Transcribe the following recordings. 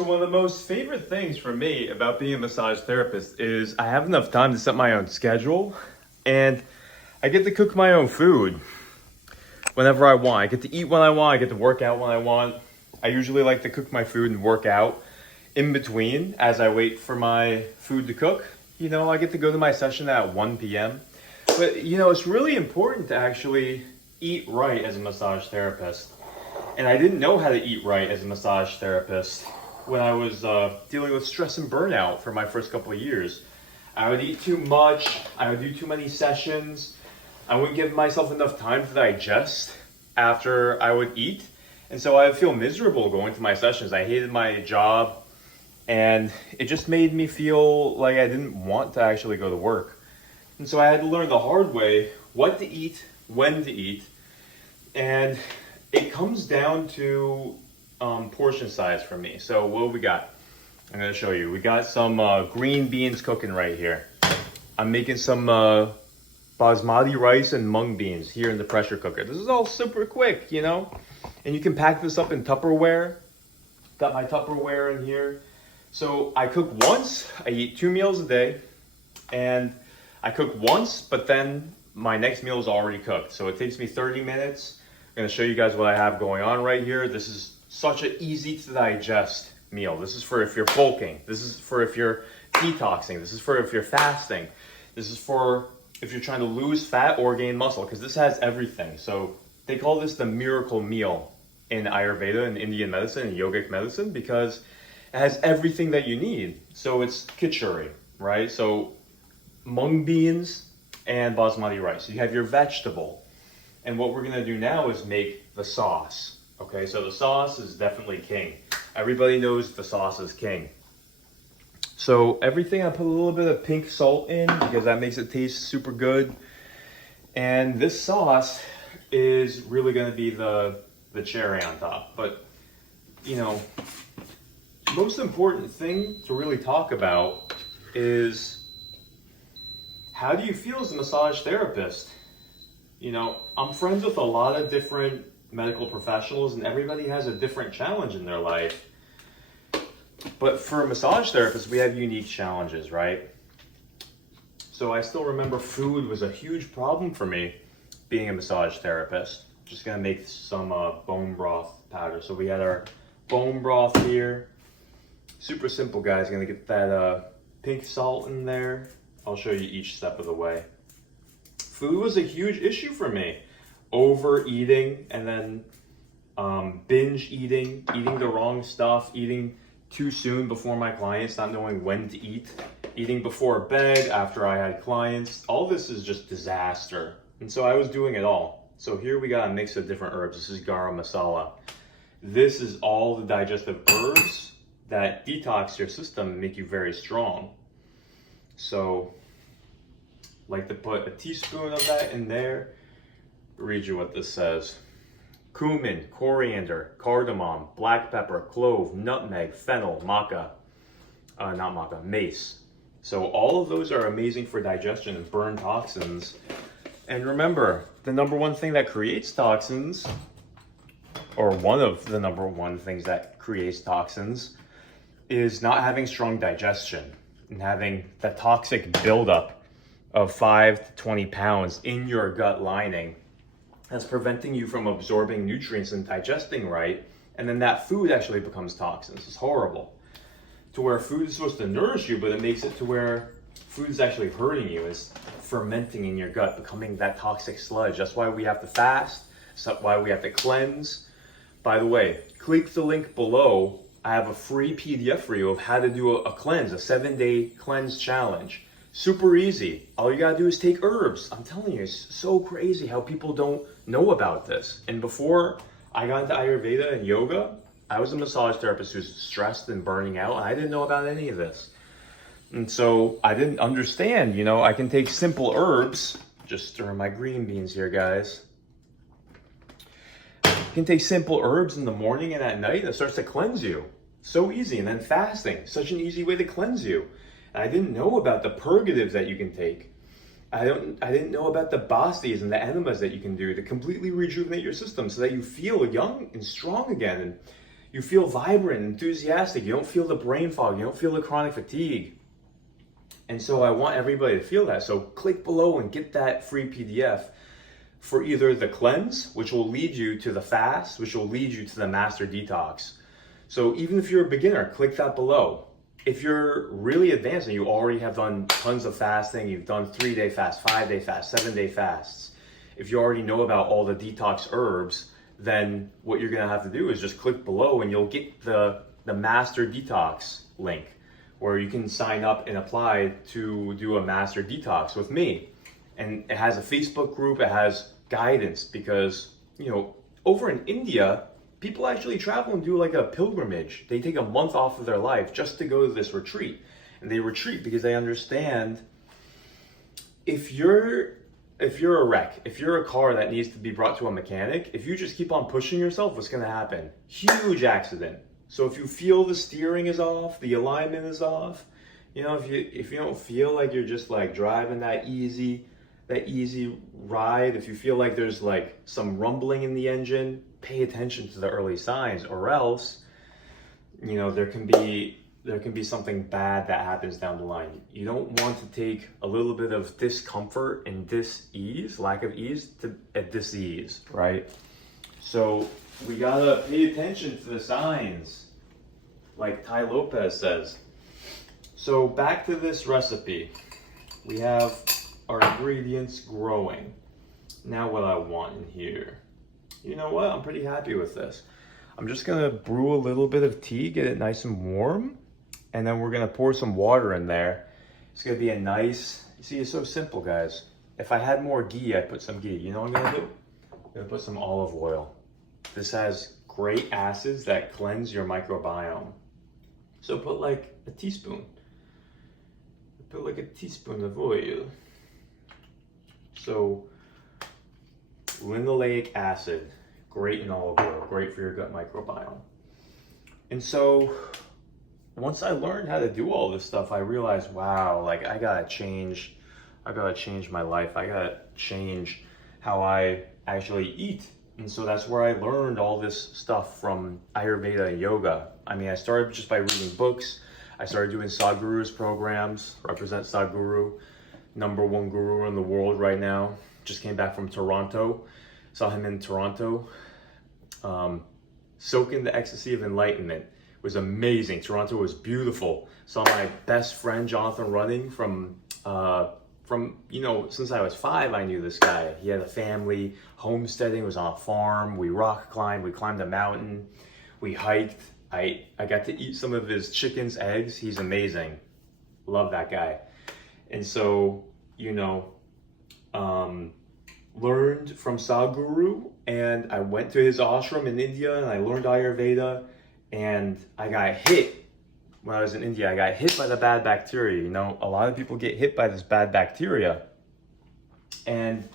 So one of the most favorite things for me about being a massage therapist is I have enough time to set my own schedule and I get to cook my own food whenever I want. I get to eat when I want, I get to work out when I want. I usually like to cook my food and work out in between as I wait for my food to cook. You know, I get to go to my session at 1 p.m. But you know, it's really important to actually eat right as a massage therapist. And I didn't know how to eat right as a massage therapist when I was dealing with stress and burnout for my first couple of years. I would eat too much, I would do too many sessions, I wouldn't give myself enough time to digest after I would eat. And so I would feel miserable going to my sessions. I hated my job and it just made me feel like I didn't want to actually go to work. And so I had to learn the hard way what to eat, when to eat, and it comes down to portion size for me. So what do we got? I'm gonna show you. We got some green beans cooking right here. I'm making some basmati rice and mung beans here in the pressure cooker. This is all super quick, you know? And you can pack this up in Tupperware. Got my Tupperware in here. So I cook once, I eat 2 meals a day, and I cook once, but then my next meal is already cooked. So it takes me 30 minutes. I'm gonna show you guys what I have going on right here. This is such an easy to digest meal. This is for if you're bulking. This is for if you're detoxing. This is for if you're fasting. This is for if you're trying to lose fat or gain muscle, because this has everything. So they call this the miracle meal in Ayurveda and Indian medicine and yogic medicine because it has everything that you need. So it's khichdi, right? So mung beans and basmati rice. You have your vegetable. And what we're gonna do now is make the sauce. Okay, so the sauce is definitely king. Everybody knows the sauce is king. So everything, I put a little bit of pink salt in because that makes it taste super good. And this sauce is really gonna be the cherry on top. But, you know, most important thing to really talk about is how do you feel as a massage therapist? You know, I'm friends with a lot of different medical professionals and everybody has a different challenge in their life. But for massage therapists, we have unique challenges, right? So I still remember food was a huge problem for me being a massage therapist. Just gonna make some bone broth powder. So we had our bone broth here. Super simple, guys. Gonna get that pink salt in there. I'll show you each step of the way. Food was a huge issue for me. Overeating and then binge eating, eating the wrong stuff, eating too soon before my clients, not knowing when to eat, eating before bed after I had clients. All this is just disaster. And so I was doing it all. So here we got a mix of different herbs. This is garam masala. This is all the digestive herbs that detox your system and make you very strong. So like to put a teaspoon of that in there. Read you what this says. Cumin, coriander, cardamom, black pepper, clove, nutmeg, fennel, mace. So all of those are amazing for digestion and burn toxins. And remember, the number one thing that creates toxins, or one of the number one things that creates toxins, is not having strong digestion and having the toxic buildup of 5 to 20 pounds in your gut lining that's preventing you from absorbing nutrients and digesting right. And then that food actually becomes toxins. It's horrible. To where food is supposed to nourish you, but it makes it to where food is actually hurting you. It's fermenting in your gut, becoming that toxic sludge. That's why we have to fast. That's why we have to cleanse. By the way, click the link below. I have a free PDF for you of how to do a cleanse, a 7-day cleanse challenge. Super easy. All you gotta do is take herbs. I'm telling you, it's so crazy how people don't know about this. And before I got into Ayurveda and yoga, I was a massage therapist who's stressed and burning out, and I didn't know about any of this. And so I didn't understand, you know, I can take simple herbs. Just stir my green beans here, guys. You can take simple herbs in the morning and at night, and it starts to cleanse you. So easy. And then fasting, such an easy way to cleanse you. And I didn't know about the purgatives that you can take. I didn't know about the bastis and the enemas that you can do to completely rejuvenate your system so that you feel young and strong again. And you feel vibrant, enthusiastic. You don't feel the brain fog. You don't feel the chronic fatigue. And so I want everybody to feel that. So click below and get that free PDF for either the cleanse, which will lead you to the fast, which will lead you to the master detox. So even if you're a beginner, click that below. If you're really advanced and you already have done tons of fasting, you've done 3-day fast, 5-day fast, 7-day fasts, if you already know about all the detox herbs, then what you're gonna have to do is just click below and you'll get the master detox link where you can sign up and apply to do a master detox with me. And it has a Facebook group, it has guidance, because, you know, over in India, people actually travel and do like a pilgrimage. They take a month off of their life just to go to this retreat. And they retreat because they understand if you're a wreck, if you're a car that needs to be brought to a mechanic, if you just keep on pushing yourself, what's gonna happen? Huge accident. So if you feel the steering is off, the alignment is off, you know, if you don't feel like you're just like driving that easy ride, if you feel like there's like some rumbling in the engine, pay attention to the early signs, or else, you know, there can be something bad that happens down the line. You don't want to take a little bit of discomfort and dis-ease, lack of ease, to a dis-ease, right? So we gotta pay attention to the signs, like Ty Lopez says. So back to this recipe. We have our ingredients growing. Now what I want in here. You know what? I'm pretty happy with this. I'm just gonna brew a little bit of tea, get it nice and warm, and then we're gonna pour some water in there. It's gonna be a nice, you see, it's so simple, guys. If I had more ghee, I'd put some ghee. You know what I'm gonna do? I'm gonna put some olive oil. This has great acids that cleanse your microbiome. So put like a teaspoon. Put like a teaspoon of oil. So linoleic acid, great in olive oil, great for your gut microbiome. And so once I learned how to do all this stuff, I realized, wow, like I gotta change my life. I gotta change how I actually eat. And so that's where I learned all this stuff from Ayurveda and yoga. I mean, I started just by reading books. I started doing Sadhguru's programs, represent Sadhguru, #1 guru in the world right now. Just came back from Toronto, saw him in Toronto. Soak in the ecstasy of enlightenment. It was amazing. Toronto was beautiful. Saw my best friend, Jonathan Running, from, you know, since I was 5, I knew this guy. He had a family, homesteading, was on a farm. We rock climbed, we climbed a mountain, we hiked. I got to eat some of his chicken's eggs. He's amazing. Love that guy. And so, you know, learned from Sadhguru, and I went to his ashram in India and I learned Ayurveda, and I got hit when I was in India. I got hit by the bad bacteria. You know, a lot of people get hit by this bad bacteria. And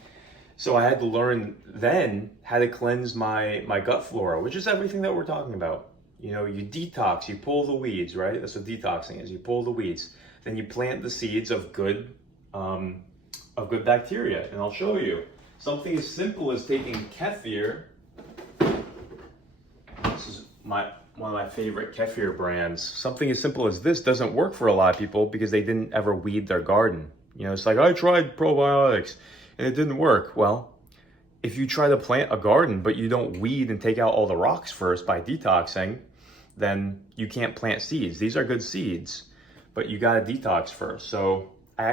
so I had to learn then how to cleanse my gut flora, which is everything that we're talking about. You know, you detox, you pull the weeds, right? That's what detoxing is. You pull the weeds, then you plant the seeds of good bacteria. And I'll show you. Something as simple as taking kefir. This is one of my favorite kefir brands. Something as simple as this doesn't work for a lot of people because they didn't ever weed their garden. You know, it's like, I tried probiotics and it didn't work. Well, if you try to plant a garden, but you don't weed and take out all the rocks first by detoxing, then you can't plant seeds. These are good seeds, but you gotta detox first. So I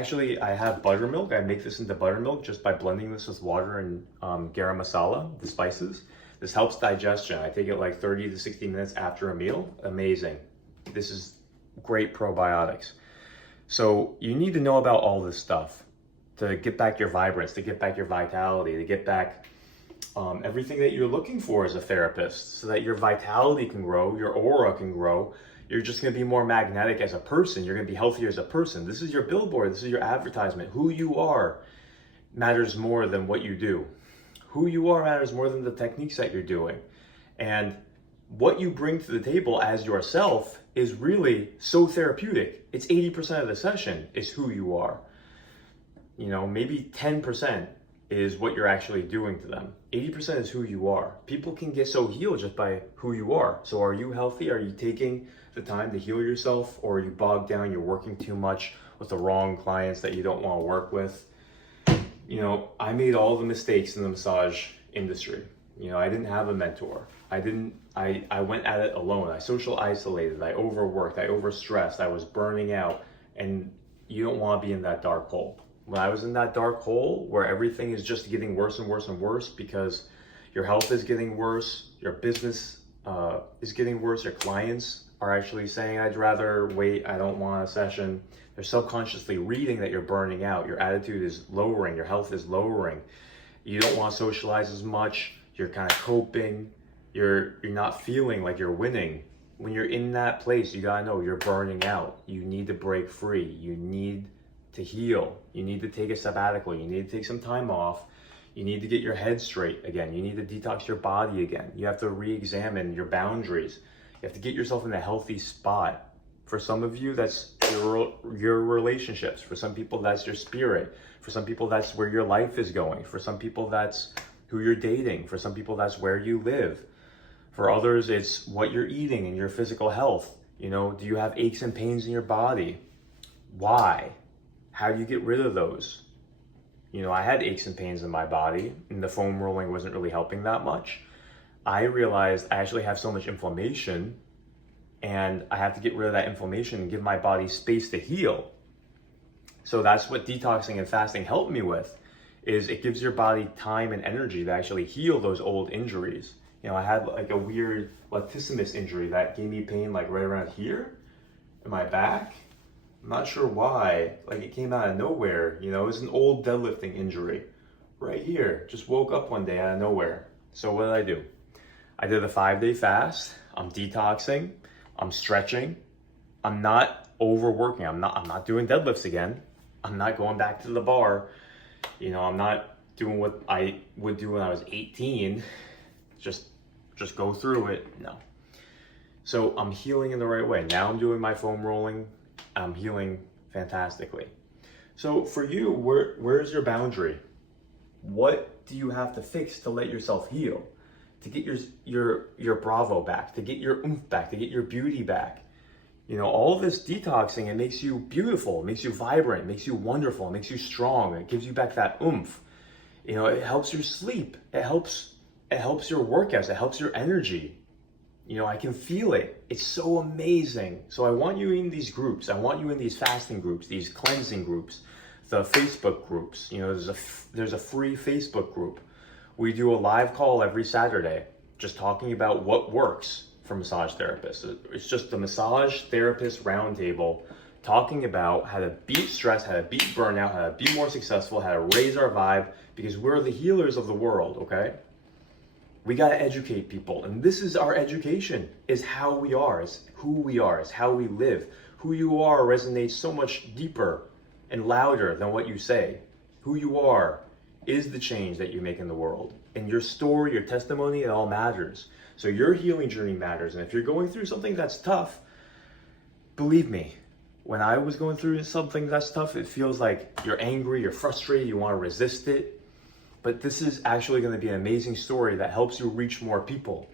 have buttermilk. I make this into buttermilk just by blending this with water and garam masala, the spices. This helps digestion. I take it like 30 to 60 minutes after a meal. Amazing. This is great probiotics. So you need to know about all this stuff to get back your vibrance, to get back your vitality, to get back everything that you're looking for as a therapist, so that your vitality can grow, your aura can grow. You're just going to be more magnetic as a person. You're going to be healthier as a person. This is your billboard. This is your advertisement. Who you are matters more than what you do. Who you are matters more than the techniques that you're doing. And what you bring to the table as yourself is really so therapeutic. It's 80% of the session is who you are. You know, maybe 10% is what you're actually doing to them. 80% is who you are. People can get so healed just by who you are. So are you healthy? Are you taking the time to heal yourself, or are you bogged down? You're working too much with the wrong clients that you don't want to work with. You know, I made all the mistakes in the massage industry. You know, I didn't have a mentor. I went at it alone. I social isolated. I overworked. I overstressed. I was burning out. And you don't want to be in that dark hole. When I was in that dark hole where everything is just getting worse and worse and worse because your health is getting worse, your business is getting worse, your clients are actually saying, I'd rather wait, I don't want a session. They're subconsciously reading that you're burning out. Your attitude is lowering. Your health is lowering. You don't want to socialize as much. You're kind of coping. You're not feeling like you're winning. When you're in that place, you gotta know you're burning out. You need to break free. You need to heal. You need to take a sabbatical. You need to take some time off. You need to get your head straight again. You need to detox your body again. You have to re-examine your boundaries. You have to get yourself in a healthy spot. For some of you, that's your relationships. For some people, that's your spirit. For some people, that's where your life is going. For some people, that's who you're dating. For some people, that's where you live. For others, it's what you're eating and your physical health. You know, do you have aches and pains in your body? Why? How do you get rid of those? You know, I had aches and pains in my body, and the foam rolling wasn't really helping that much. I realized I actually have so much inflammation, and I have to get rid of that inflammation and give my body space to heal. So that's what detoxing and fasting helped me with, is it gives your body time and energy to actually heal those old injuries. You know, I had like a weird latissimus injury that gave me pain like right around here in my back. I'm not sure why, like it came out of nowhere. You know, it was an old deadlifting injury right here. Just woke up one day out of nowhere. So what did I do? I did a 5-day fast. I'm detoxing. I'm stretching. I'm not overworking. I'm not doing deadlifts again. I'm not going back to the bar. You know, I'm not doing what I would do when I was 18. Just go through it. No. So I'm healing in the right way. Now I'm doing my foam rolling. I'm healing fantastically. So for you, where's your boundary? What do you have to fix to let yourself heal? To get your bravo back, to get your oomph back, to get your beauty back. You know, all of this detoxing, it makes you beautiful, it makes you vibrant, it makes you wonderful, it makes you strong, it gives you back that oomph. You know, it helps your sleep, it helps your workouts, it helps your energy. You know, I can feel it. It's so amazing. So I want you in these groups. I want you in these fasting groups, these cleansing groups, the Facebook groups. You know, there's a free Facebook group. We do a live call every Saturday, just talking about what works for massage therapists. It's just the massage therapist roundtable talking about how to beat stress, how to beat burnout, how to be more successful, how to raise our vibe, because we're the healers of the world, okay? We got to educate people, and this is our education, is how we are, is who we are, is how we live. Who you are resonates so much deeper and louder than what you say. Who you are is the change that you make in the world. And your story, your testimony, it all matters. So your healing journey matters. And if you're going through something that's tough, believe me, when I was going through something that's tough, it feels like you're angry, you're frustrated, you want to resist it. But this is actually going to be an amazing story that helps you reach more people.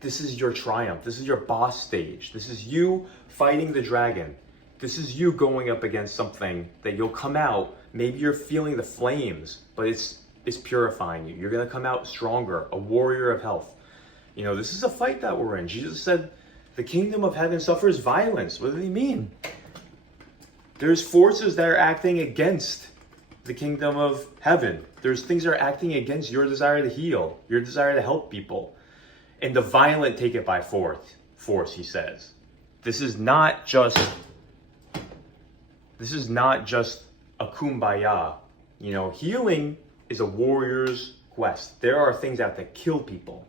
This is your triumph. This is your boss stage. This is you fighting the dragon. This is you going up against something that you'll come out. Maybe you're feeling the flames, but it's purifying you. You're going to come out stronger, a warrior of health. You know, this is a fight that we're in. Jesus said, the kingdom of heaven suffers violence. What did he mean? There's forces that are acting against the kingdom of heaven. There's things that are acting against your desire to heal, your desire to help people. And the violent take it by force, he says. This is not just a kumbaya. You know, healing is a warrior's quest. There are things that have to kill people.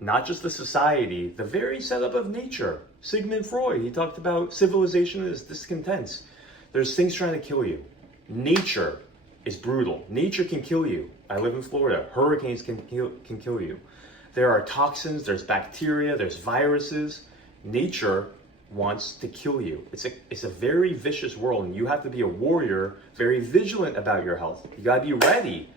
Not just the society, the very setup of nature. Sigmund Freud, he talked about civilization as discontents. There's things trying to kill you. Nature is brutal. Nature can kill you. I live in Florida. Hurricanes can kill you. There are toxins, there's bacteria, there's viruses. Nature wants to kill you. It's a very vicious world, and you have to be a warrior, very vigilant about your health. You gotta be ready.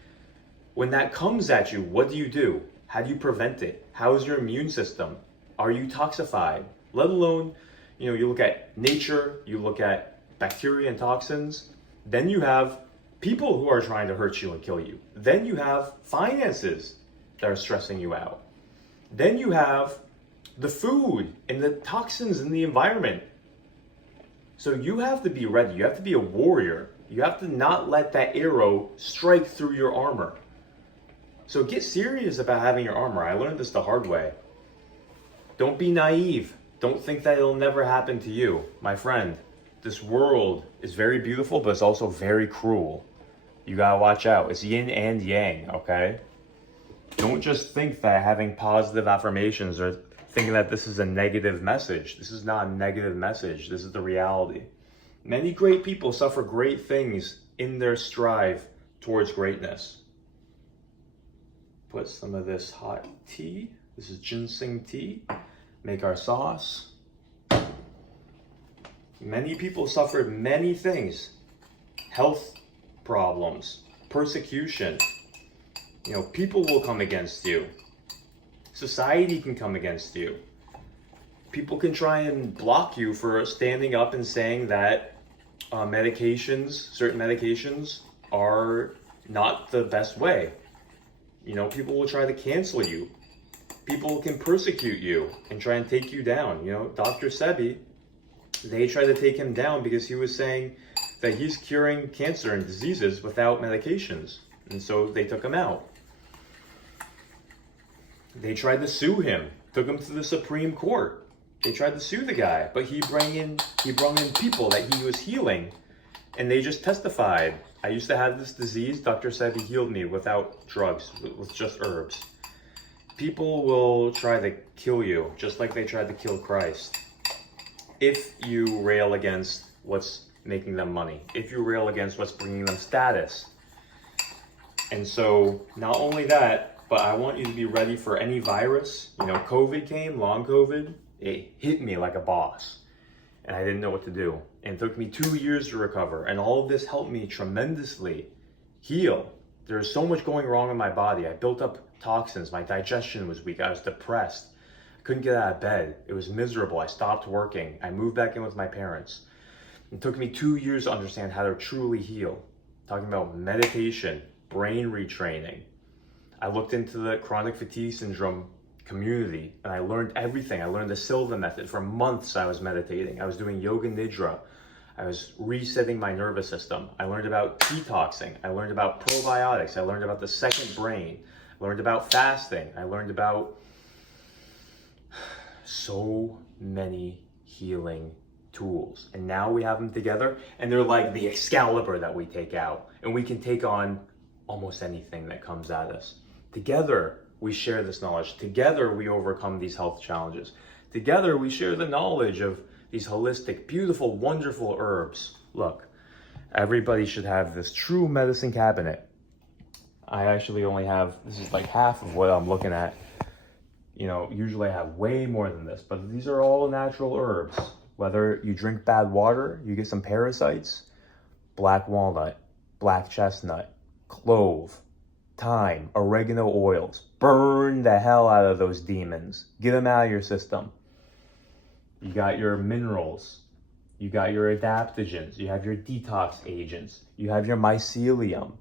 When that comes at you, what do? How do you prevent it? How is your immune system? Are you toxified? Let alone, you look at nature, you look at bacteria and toxins, then you have people who are trying to hurt you and kill you. Then you have finances that are stressing you out. Then you have the food and the toxins in the environment. So you have to be ready. You have to be a warrior. You have to not let that arrow strike through your armor. So get serious about having your armor. I learned this the hard way. Don't be naive. Don't think that it'll never happen to you. My friend, this world is very beautiful, but it's also very cruel. You gotta watch out. It's yin and yang, okay? Don't just think that having positive affirmations or thinking that this is a negative message. This is not a negative message. This is the reality. Many great people suffer great things in their strive towards greatness. Put some of this hot tea. This is ginseng tea. Make our sauce. Many people suffered many things. Health problems, persecution. People will come against you. Society can come against you. People can try and block you for standing up and saying that certain medications are not the best way. People will try to cancel you. People can persecute you and try and take you down. Dr. Sebi, they tried to take him down because he was saying that he's curing cancer and diseases without medications. And so they took him out. They tried to sue him, took him to the Supreme Court. They tried to sue the guy, but he brought in people that he was healing, and they just testified. I used to have this disease. Dr. Sebi healed me without drugs, with just herbs. People will try to kill you, just like they tried to kill Christ. If you rail against what's making them money, if you rail against what's bringing them status. And so, not only that, but I want you to be ready for any virus. COVID came, long COVID. It hit me like a boss, and I didn't know what to do. And it took me 2 years to recover, and all of this helped me tremendously heal. There's so much going wrong in my body. I built up toxins. My digestion was weak. I was depressed. I couldn't get out of bed. It was miserable. I stopped working. I moved back in with my parents. It took me 2 years to understand how to truly heal. Talking about meditation, brain retraining. I looked into the chronic fatigue syndrome community, and I learned everything. I learned the Silva method. For months I was meditating. I was doing yoga nidra. I was resetting my nervous system. I learned about detoxing. I learned about probiotics. I learned about the second brain. I learned about fasting. I learned about so many healing tools. And now we have them together, and they're like the Excalibur that we take out, and we can take on almost anything that comes at us. Together, we share this knowledge. Together, we overcome these health challenges. Together, we share the knowledge of these holistic, beautiful, wonderful herbs. Look, everybody should have this true medicine cabinet. I actually only have, this is like half of what I'm looking at. Usually I have way more than this, but these are all natural herbs. Whether you drink bad water, you get some parasites, black walnut, black chestnut, clove, thyme, oregano oils. Burn the hell out of those demons. Get them out of your system. You got your minerals. You got your adaptogens. You have your detox agents. You have your mycelium.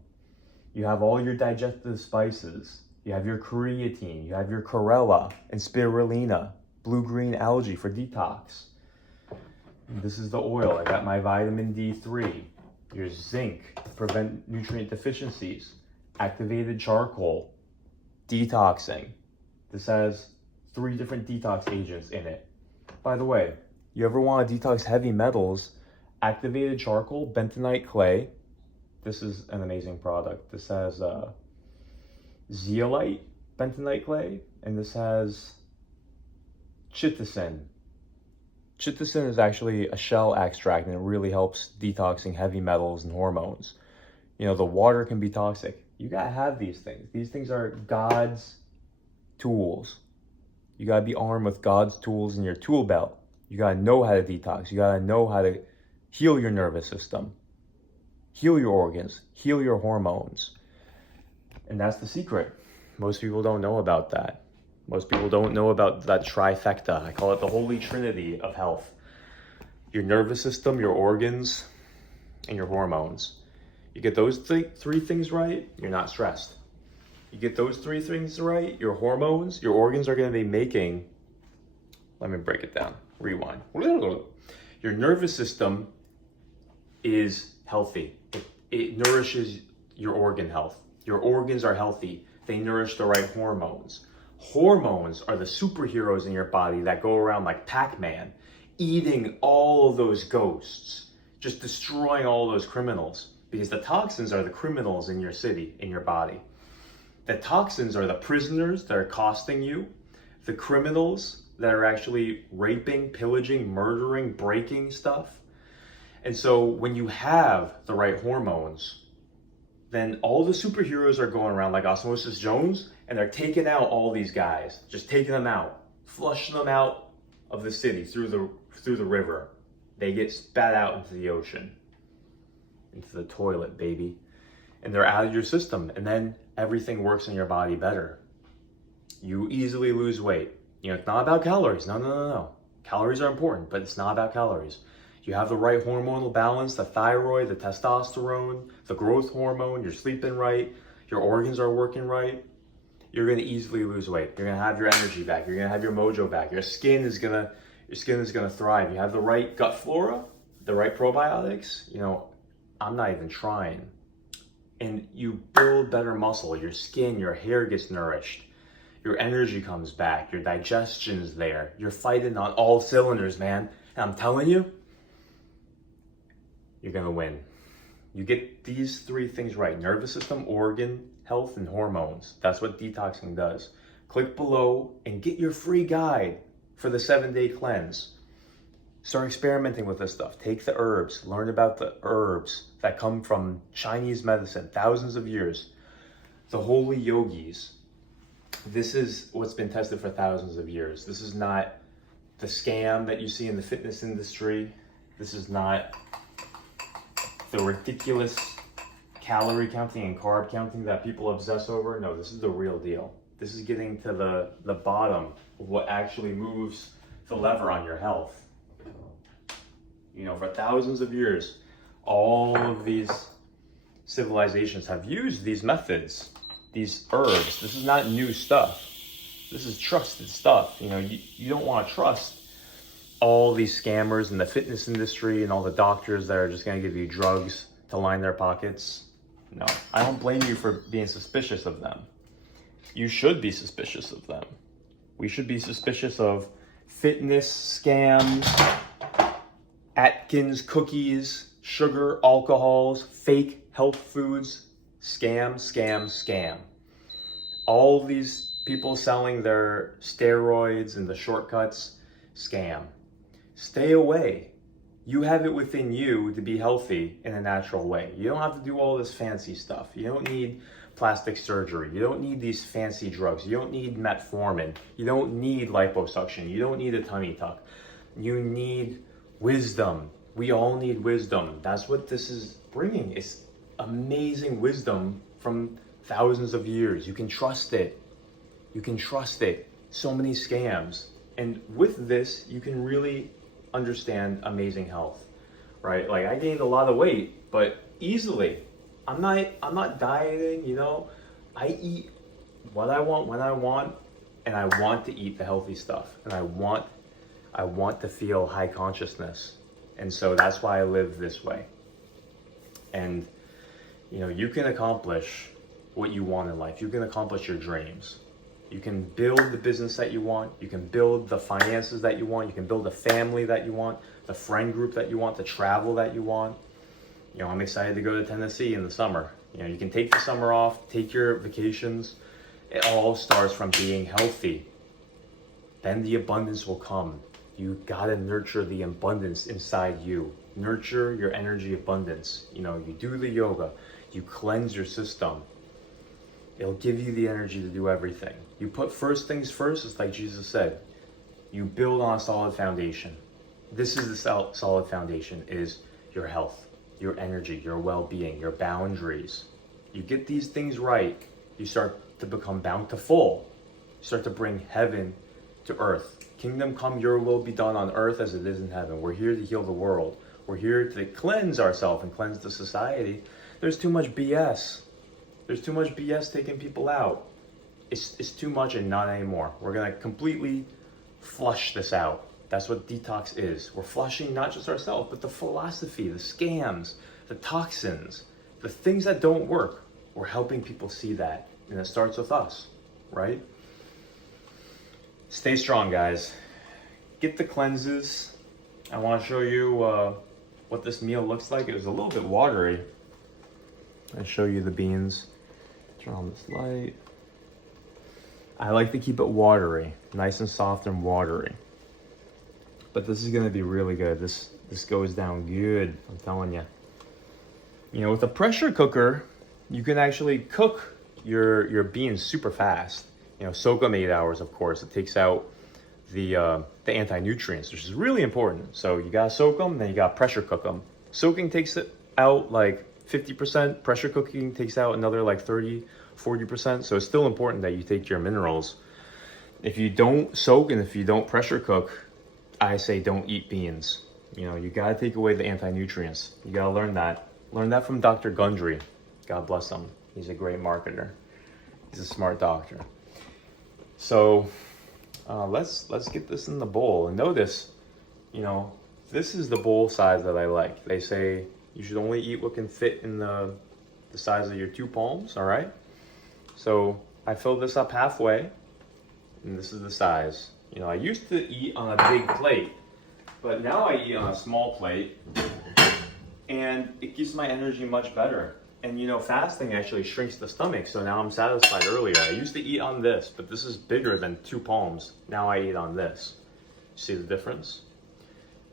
You have all your digestive spices. You have your creatine. You have your chlorella and spirulina. Blue-green algae for detox. This is the oil. I got my vitamin D3. Your zinc, prevent nutrient deficiencies. Activated charcoal, detoxing. This has 3 different detox agents in it. By the way, you ever want to detox heavy metals, activated charcoal, bentonite clay. This is an amazing product. This has zeolite, bentonite clay, and this has chitosan. Chitosan is actually a shell extract, and it really helps detoxing heavy metals and hormones. The water can be toxic. You gotta have these things. These things are God's tools. You gotta be armed with God's tools in your tool belt. You gotta know how to detox. You gotta know how to heal your nervous system, heal your organs, heal your hormones. And that's the secret. Most people don't know about that. Most people don't know about that trifecta. I call it the holy trinity of health. Your nervous system, your organs, and your hormones. You get those three things right, you're not stressed. You get those three things right, your hormones, your organs are going to be making, let me break it down, rewind. Your nervous system is healthy. It nourishes your organ health. Your organs are healthy. They nourish the right hormones. Hormones are the superheroes in your body that go around like Pac-Man, eating all of those ghosts, just destroying all those criminals. Because the toxins are the criminals in your city, in your body. The toxins are the prisoners that are costing you, the criminals that are actually raping, pillaging, murdering, breaking stuff. And so when you have the right hormones, then all the superheroes are going around like Osmosis Jones, and they're taking out all these guys, just taking them out, flushing them out of the city through the river. They get spat out into the ocean, into the toilet, baby. And they're out of your system, and then everything works in your body better. You easily lose weight. You know, it's not about calories. No. Calories are important, but it's not about calories. You have the right hormonal balance, the thyroid, the testosterone, the growth hormone, you're sleeping right, your organs are working right, you're gonna easily lose weight. You're gonna have your energy back, you're gonna have your mojo back, your skin is gonna thrive. You have the right gut flora, the right probiotics, you know, I'm not even trying. And you build better muscle, your skin, your hair gets nourished, your energy comes back, your digestion's there, you're fighting on all cylinders, man. And I'm telling you, you're gonna win. You get these three things right: nervous system, organ health, and hormones. That's what detoxing does. Click below and get your free guide for the 7-day cleanse. Start experimenting with this stuff. Take the herbs, learn about the herbs that come from Chinese medicine, thousands of years. The holy yogis. This is what's been tested for thousands of years. This is not the scam that you see in the fitness industry. This is not the ridiculous calorie counting and carb counting that people obsess over. No, this is the real deal. This is getting to the bottom of what actually moves the lever on your health. You know, for thousands of years, all of these civilizations have used these methods, these herbs. This is not new stuff. This is trusted stuff. You know, you don't want to trust all these scammers in the fitness industry and all the doctors that are just going to give you drugs to line their pockets. No, I don't blame you for being suspicious of them. You should be suspicious of them. We should be suspicious of fitness scams, Atkins cookies, sugar, alcohols, fake health foods. Scam. All these people selling their steroids and the shortcuts, scam. Stay away. You have it within you to be healthy in a natural way. You don't have to do all this fancy stuff. You don't need plastic surgery. You don't need these fancy drugs. You don't need metformin. You don't need liposuction. You don't need a tummy tuck. You need wisdom. We all need wisdom. That's what this is bringing. It's amazing wisdom from thousands of years. You can trust it. You can trust it. So many scams. And with this, you can really understand amazing health, right? Like, I gained a lot of weight, but easily. I'm not dieting, you know. I eat what I want when I want, and I want to eat the healthy stuff, and I want to feel high consciousness. And so that's why I live this way. And you know, you can accomplish what you want in life. You can accomplish your dreams. You can build the business that you want. You can build the finances that you want. You can build the family that you want, the friend group that you want, the travel that you want. You know, I'm excited to go to Tennessee in the summer. You know, you can take the summer off, take your vacations. It all starts from being healthy. Then the abundance will come. You gotta nurture the abundance inside you. Nurture your energy abundance. You know, you do the yoga, you cleanse your system. It'll give you the energy to do everything. You put first things first, it's like Jesus said. You build on a solid foundation. This is the solid foundation, is your health, your energy, your well-being, your boundaries. You get these things right, You start to become bountiful. You start to bring heaven to earth. Kingdom come, your will be done on earth as it is in heaven. We're here to heal the world. We're here to cleanse ourselves and cleanse the society. There's too much BS. There's too much BS taking people out. It's too much and not anymore. We're gonna completely flush this out. That's what detox is. We're flushing not just ourselves, but the philosophy, the scams, the toxins, the things that don't work. We're helping people see that. And it starts with us, right? Stay strong, guys. Get the cleanses. I want to show you what this meal looks like. It was a little bit watery. I'll show you the beans. Turn on this light. I like to keep it watery, nice and soft and watery. But this is gonna be really good. This goes down good, I'm telling you. You know, with a pressure cooker, you can actually cook your beans super fast. You know, soak them 8 hours, of course. It takes out the anti-nutrients, which is really important. So you gotta soak them, then you gotta pressure cook them. Soaking takes it out like 50%. Pressure cooking takes out another like 30-40%. So it's still important that you take your minerals. If you don't soak and if you don't pressure cook, I say don't eat beans. You know, you gotta take away the anti-nutrients. You gotta learn that. Learn that from Dr. Gundry. God bless him. He's a great marketer. He's a smart doctor. So let's get this in the bowl. And notice, you know, this is the bowl size that I like. They say you should only eat what can fit in the size of your 2 palms, all right? So I filled this up halfway, and this is the size. You know, I used to eat on a big plate, but now I eat on a small plate, and it gives my energy much better. And you know, fasting actually shrinks the stomach, so now I'm satisfied earlier. I used to eat on this, but this is bigger than 2 palms. Now I eat on this. See the difference?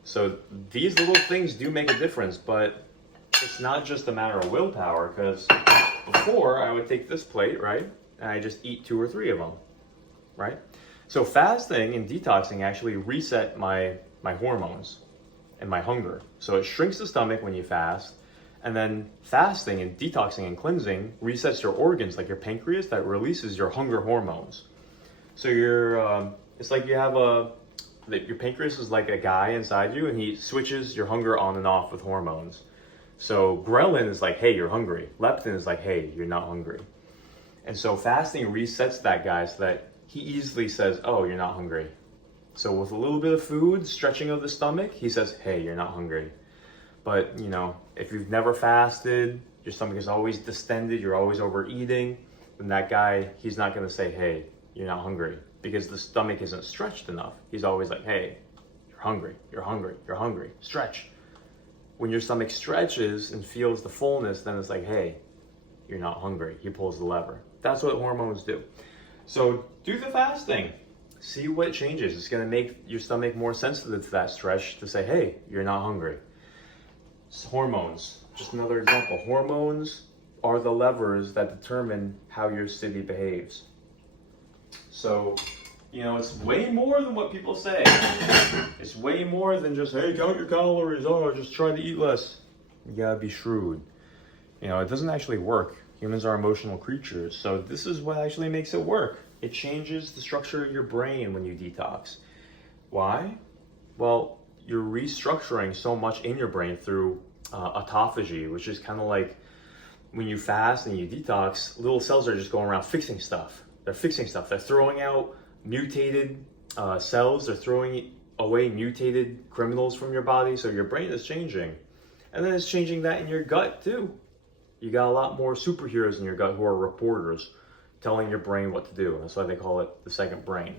So these little things do make a difference, but it's not just a matter of willpower, because before I would take this plate, right? And I just eat 2 or 3 of them, right? So fasting and detoxing actually reset my hormones and my hunger. So it shrinks the stomach when you fast. And then fasting and detoxing and cleansing resets your organs, like your pancreas, that releases your hunger hormones. So it's like you have your pancreas is like a guy inside you, and he switches your hunger on and off with hormones. So ghrelin is like, hey, you're hungry. Leptin is like, hey, you're not hungry. And so fasting resets that guy so that he easily says, oh, you're not hungry. So with a little bit of food, stretching of the stomach, he says, hey, you're not hungry. But, you know, if you've never fasted, your stomach is always distended, you're always overeating, then that guy, he's not going to say, hey, you're not hungry, because the stomach isn't stretched enough. He's always like, hey, you're hungry, you're hungry, you're hungry, stretch. When your stomach stretches and feels the fullness, then it's like, hey, you're not hungry. He pulls the lever. That's what hormones do. So do the fasting. See what changes. It's going to make your stomach more sensitive to that stretch to say, hey, you're not hungry. Hormones, just another example. Hormones are the levers that determine how your city behaves. So, you know, it's way more than what people say. It's way more than just, hey, count your calories, oh, just try to eat less. You gotta be shrewd. You know, it doesn't actually work. Humans are emotional creatures, so this is what actually makes it work. It changes the structure of your brain when you detox. Why? Well, you're restructuring so much in your brain through autophagy, which is kind of like when you fast and you detox, little cells are just going around fixing stuff. They're fixing stuff. They're throwing out mutated cells. They're throwing away mutated criminals from your body. So your brain is changing. And then it's changing that in your gut too. You got a lot more superheroes in your gut who are reporters telling your brain what to do. That's why they call it the second brain.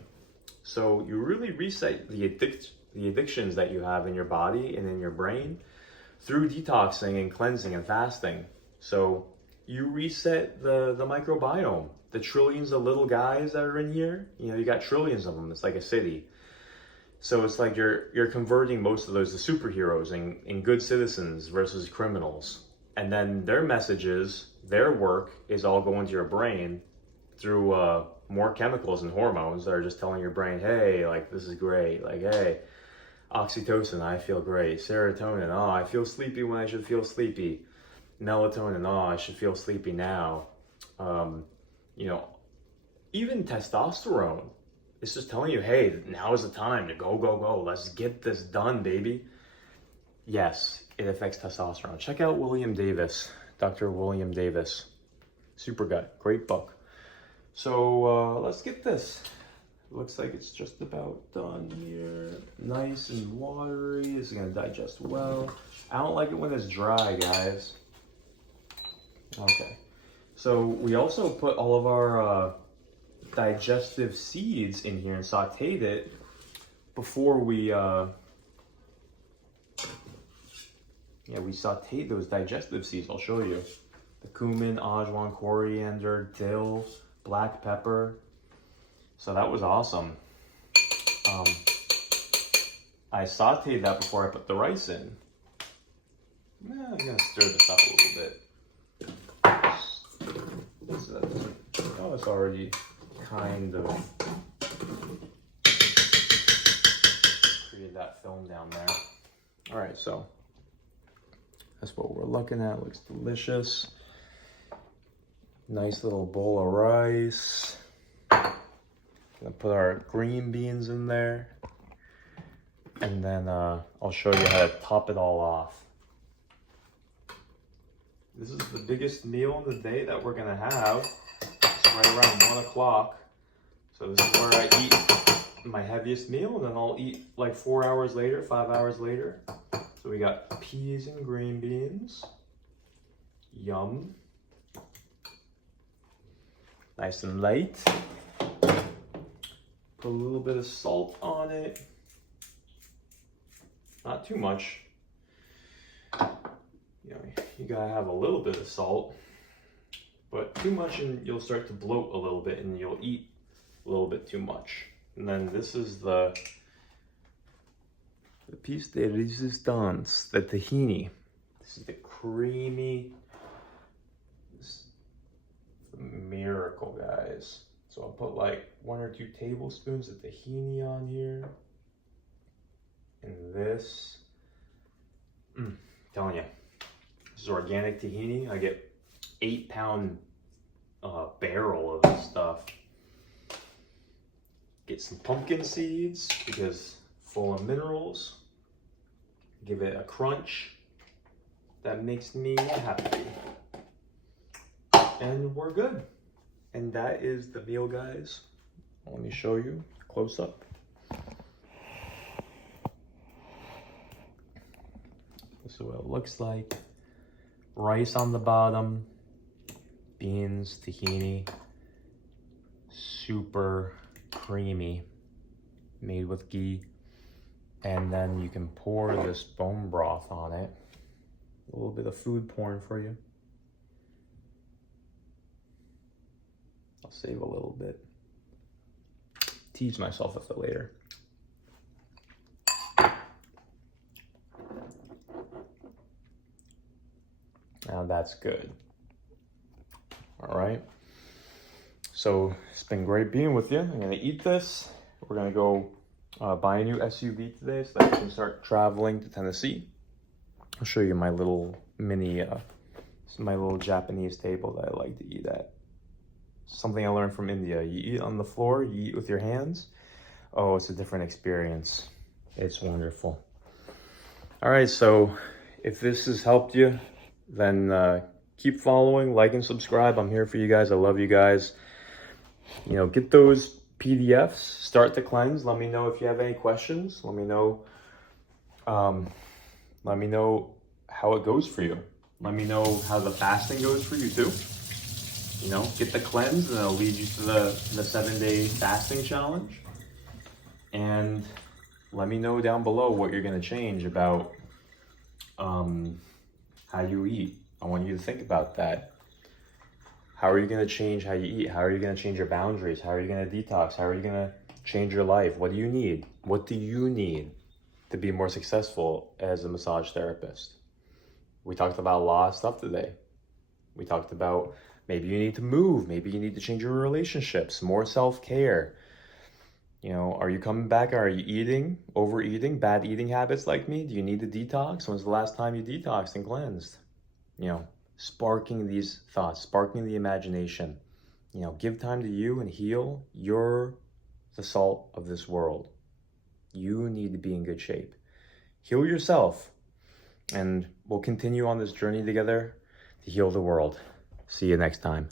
So you really reset the addictions that you have in your body and in your brain through detoxing and cleansing and fasting. So you reset the microbiome, the trillions of little guys that are in here. You know, you got trillions of them. It's like a city. So it's like you're converting most of those to superheroes and good citizens versus criminals. And then their messages, their work is all going to your brain through more chemicals and hormones that are just telling your brain, hey, like, this is great. Like, hey, oxytocin, I feel great. Serotonin, oh, I feel sleepy when I should feel sleepy. Melatonin, oh, I should feel sleepy now. You know, even testosterone. It's just telling you, hey, now is the time to go, go, go. Let's get this done, baby. Yes, it affects testosterone. Check out William Davis, Dr. William Davis. Super Gut, great book. So let's get this. Looks like it's just about done here. Nice and watery. This is gonna digest well. I don't like it when it's dry, guys. Okay. So we also put all of our digestive seeds in here and sauteed it before we we sauteed those digestive seeds. I'll show you. The cumin, ajwain, coriander, dill, black pepper. So that was awesome. I sauteed that before I put the rice in. I'm gonna stir this up a little bit. Oh, it's already kind of created that film down there. All right, so that's what we're looking at. Looks delicious. Nice little bowl of rice. Gonna put our green beans in there. And then I'll show you how to top it all off. This is the biggest meal in the day that we're gonna have. It's right around 1 o'clock. So this is where I eat my heaviest meal, and then I'll eat like 4 hours later, 5 hours later. So we got peas and green beans. Yum. Nice and light. Put a little bit of salt on it. Not too much. You know, you gotta have a little bit of salt, but too much and you'll start to bloat a little bit and you'll eat a little bit too much. And then this is the piece de resistance, the tahini. This is the creamy, this is a miracle, guys. So I'll put like 1 or 2 tablespoons of tahini on here. And this, telling you, this is organic tahini. I get 8-pound barrel of this stuff. Get some pumpkin seeds because full of minerals. Give it a crunch. That makes me happy. And we're good. And that is the meal, guys. Let me show you close up. This is what it looks like. Rice on the bottom, beans, tahini, super creamy, made with ghee. And then you can pour this bone broth on it. A little bit of food porn for you. I'll save a little bit. Tease myself with it later. Now that's good. All right. So it's been great being with you. I'm gonna eat this. We're gonna go buy a new SUV today so that we can start traveling to Tennessee. I'll show you my little mini, my little Japanese table that I like to eat at. Something I learned from India. You eat on the floor, you eat with your hands. Oh, it's a different experience. It's wonderful. All right, so if this has helped you, then keep following, like, and subscribe. I'm here for you guys. I love you guys. You know, get those PDFs, start the cleanse. Let me know if you have any questions. Let me know how it goes for you. Let me know how the fasting goes for you too. You know, get the cleanse and it'll lead you to the 7-day fasting challenge. And let me know down below what you're gonna change about how you eat. I want you to think about that. How are you going to change how you eat? How are you going to change your boundaries? How are you going to detox? How are you going to change your life? What do you need? What do you need to be more successful as a massage therapist? We talked about a lot of stuff today. We talked about maybe you need to move. Maybe you need to change your relationships, more self-care. You know, are you coming back? Are you eating, overeating, bad eating habits like me? Do you need to detox? When's the last time you detoxed and cleansed? You know, sparking these thoughts, sparking the imagination. give time to you and heal. You're the salt of this world. You need to be in good shape. Heal yourself, and we'll continue on this journey together to heal the world. See you next time.